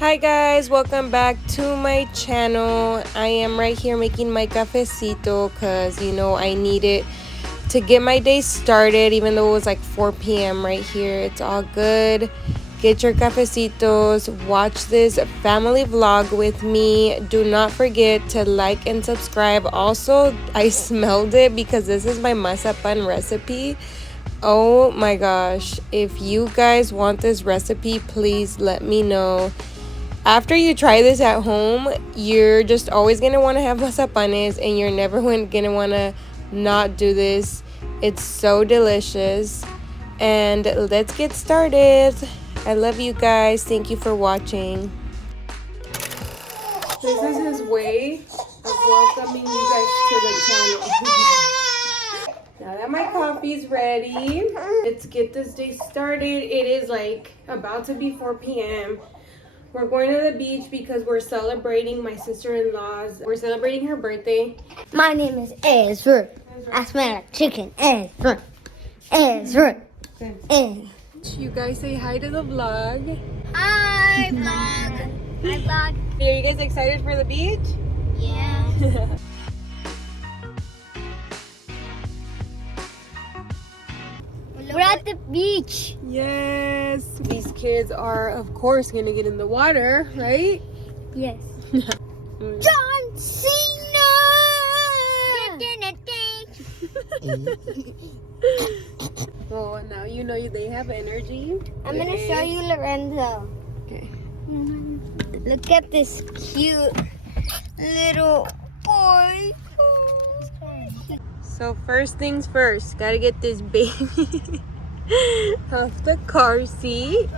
Hi guys, welcome back to my channel. I am right here making my cafecito because I need it to get my day started, even though it was like 4 p.m. right here. It's all good. Get your cafecitos, watch this family vlog with me. Do not forget to like and subscribe. Also, I smelled it because this is my masapan recipe. Oh my gosh, if you guys want this recipe, please let me know. After you try this at home, you're just always gonna want to have masapanes and you're never gonna want to not do this. It's so delicious. And let's get started. I love you guys. Thank you for watching. This is his way of welcoming you guys to the channel. Now that my coffee's ready, let's get this day started. It is like about to be 4 p.m. We're going to the beach because we're celebrating my sister-in-law's. We're celebrating her birthday. My name is Ezra. I smell like chicken. Ezra. Ezra. You guys say hi to the vlog. Hi, vlog. Hi, vlog. Are you guys excited for the beach? Yeah. We're at the beach. Yes. These kids are, of course, going to get in the water, right? Yes. John Cena! Well, now you know they have energy. I'm going to show you Lorenzo. Okay. Look at this cute little boy. So first things first, gotta get this baby off the car seat.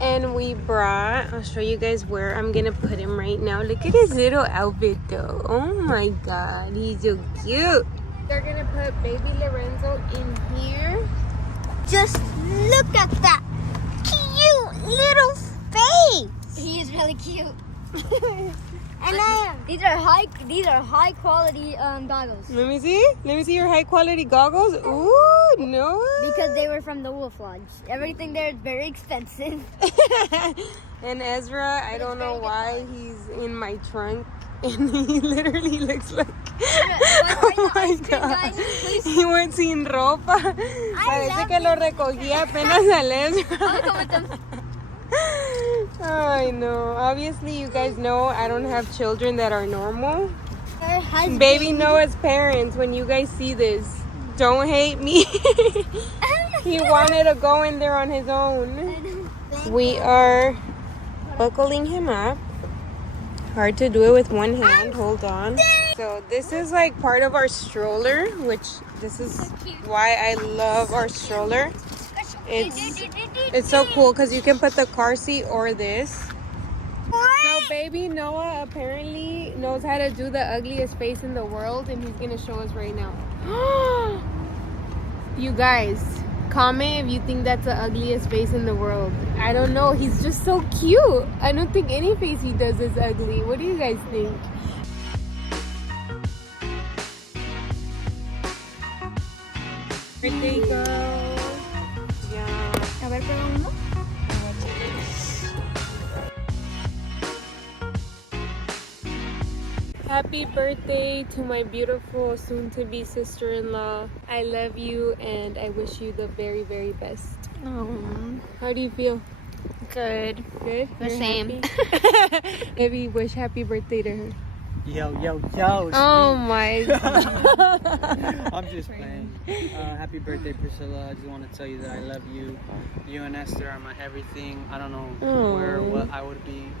And we brought, I'll show you guys where I'm gonna put him right now. Look at his little outfit though. Oh my god, he's so cute. They're gonna put baby Lorenzo in here. Just look at that cute little face. He is really cute. And these are high quality goggles. Let me see your high quality goggles. Ooh, no. Because they were from the Wolf Lodge. Everything there is very expensive. And Ezra, I don't know why he's in my trunk. And he literally looks like, oh my god, he went sin ropa. Parece que lo recogía apenas al Ezra. I know. Obviously, you guys know I don't have children that are normal. Baby Noah's parents, when you guys see this, don't hate me. He wanted to go in there on his own. We are buckling him up. Hard to do it with one hand. Hold on. So this is like part of our stroller, which this is why I love our stroller. It's so cool because you can put the car seat or this. So baby Noah apparently knows how to do the ugliest face in the world, and he's gonna show us right now. You guys, comment if you think that's the ugliest face in the world. I don't know, he's just so cute. I don't think any face he does is ugly. What do you guys think? Birthday girl. A ver, prueba uno. Happy birthday to my beautiful soon-to-be sister-in-law. I love you and I wish you the very, very best. How do you feel? Good. Good? The same. Maybe wish happy birthday to her. Yo. Oh my god. I'm just playing. Happy birthday, Priscilla. I just want to tell you that I love you. You and Esther are my everything. I don't know what I would be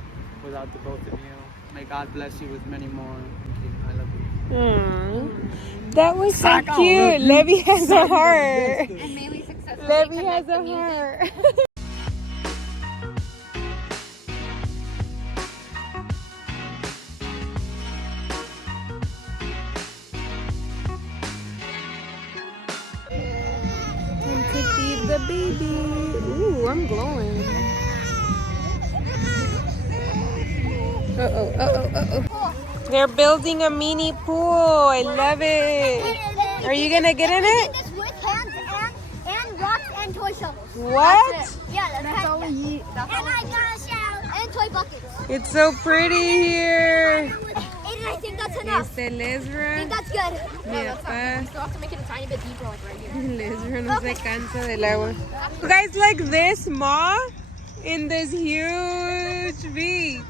without the both of you. May God bless you with many more. I love you. That was so cute. Levy has a heart. And may we successfully Levy connect has a the music. heart. Time to feed the baby. Ooh, I'm glowing. Uh-oh. They're building a mini pool. I love it. Are you gonna get in it? With hands and rocks and toy shovels. What? Yeah, that's all we eat. And I got a shower and toy buckets. It's so pretty here. Aiden, I think that's enough. Este I Lesra. think that's good. Mi papá. Still have to make it a tiny bit deeper, like right here. Lesra no se cansa del agua. You guys like this moth in this huge beach?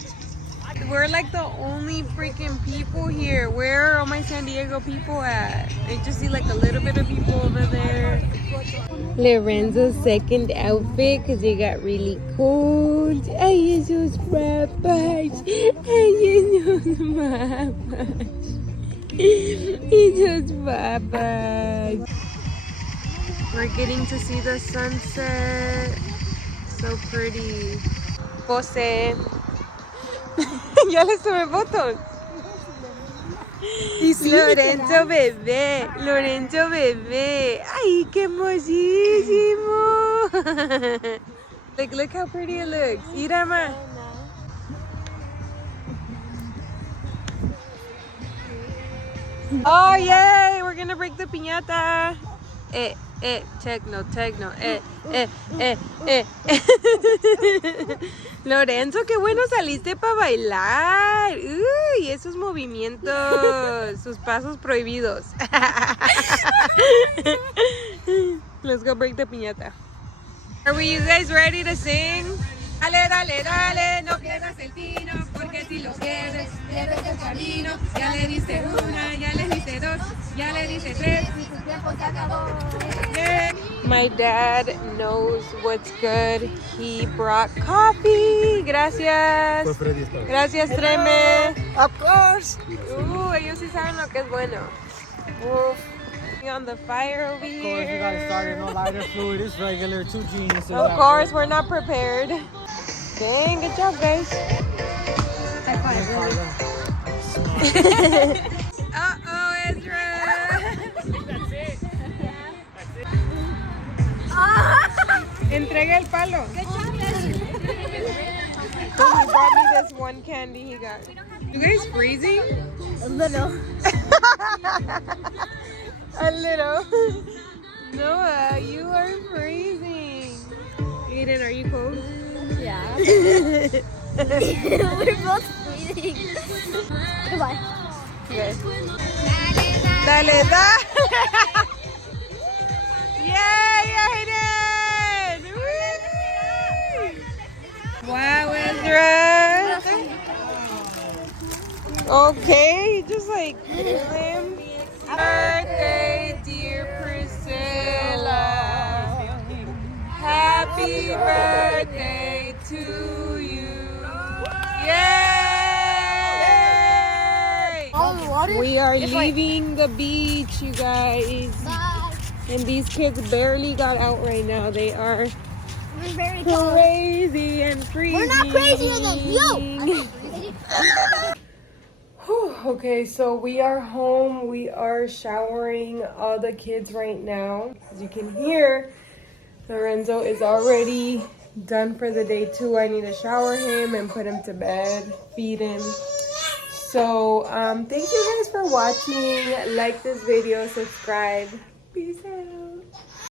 We're like the only freaking people here. Where are all my San Diego people at? I just see like a little bit of people over there. Lorenzo's second outfit because it got really cold. Ay, esos papas. Ay, esos papas. Esos papas. We're getting to see the sunset. So pretty. Pose. Ya les tomé fotos. Lorenzo bebé, Lorenzo bebé. Ay, qué hermosísimo. Like, look how pretty it looks. Irama. Oh, yay! We're gonna break the piñata. Techno. Lorenzo, qué bueno saliste para bailar. Uy, esos movimientos, sus pasos prohibidos. Let's go break the piñata. Are you guys ready to sing? Dale, dale, dale, no pierdas el tino, porque si lo pierdes, pierdes el camino. Ya le diste una, ya le diste dos, ya le diste tres. Yeah. My dad knows what's good. He brought coffee. Gracias. Gracias, Treme. Of course. Ellos sí saben lo que es bueno. On the fire over here. Of course, we gotta start it. No lighter fluid. It's regular. 2 geniuses. Of course, we're not prepared. Dang, good job, guys. Uh-oh, Ezra. Entrega el palo. Good job, so he brought me this one candy he got. You guys freezing? A little. A little. Noah, you are freezing. Aiden, are you cold? Yeah. We're both freezing. Goodbye. Okay. Dale, dale. Yay, Aiden! Woo! Wow, Ezra. Okay, just like him. Birthday, dear Priscilla. Happy birthday to you. Yay! We are leaving the beach, you guys. Bye. And these kids barely got out right now. They are We're very cold. crazy and freezing. We're not crazier than you. Okay, so we are home. We are showering all the kids right now. As you can hear, Lorenzo is already done for the day too. I need to shower him and put him to bed, feed him. So thank you guys for watching. Like this video, subscribe. Peace out.